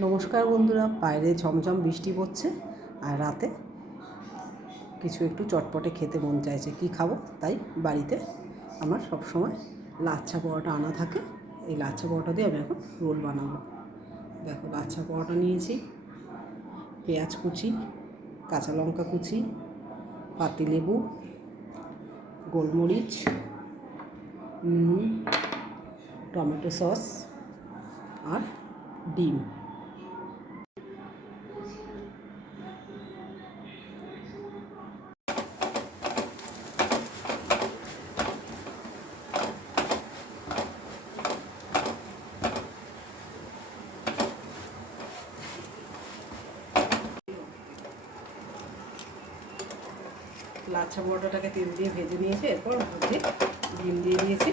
নমস্কার বন্ধুরা, বাইরে ঝমঝম বৃষ্টি পড়ছে আর রাতে কিছু একটু চটপটে খেতে মন চাইছে। কি খাব? তাই বাড়িতে আমার সব সময় লাচ্ছা পরোটা আনা থাকে। এই লাচ্ছা পরোটা দিয়ে আমি এখন রোল বানাবো। দেখো, লাচ্ছা পরোটা নিয়েছি, পেঁয়াজ কুচি, কাঁচা লঙ্কা কুচি পাতিলেবু গোলমরিচ নুন টমেটো সস আর ডিম। লাচ্ছা পরোটাটাকে তেল দিয়ে ভেজে নিয়েছি এরপর হচ্ছে ডিম দিয়ে দিয়েছি।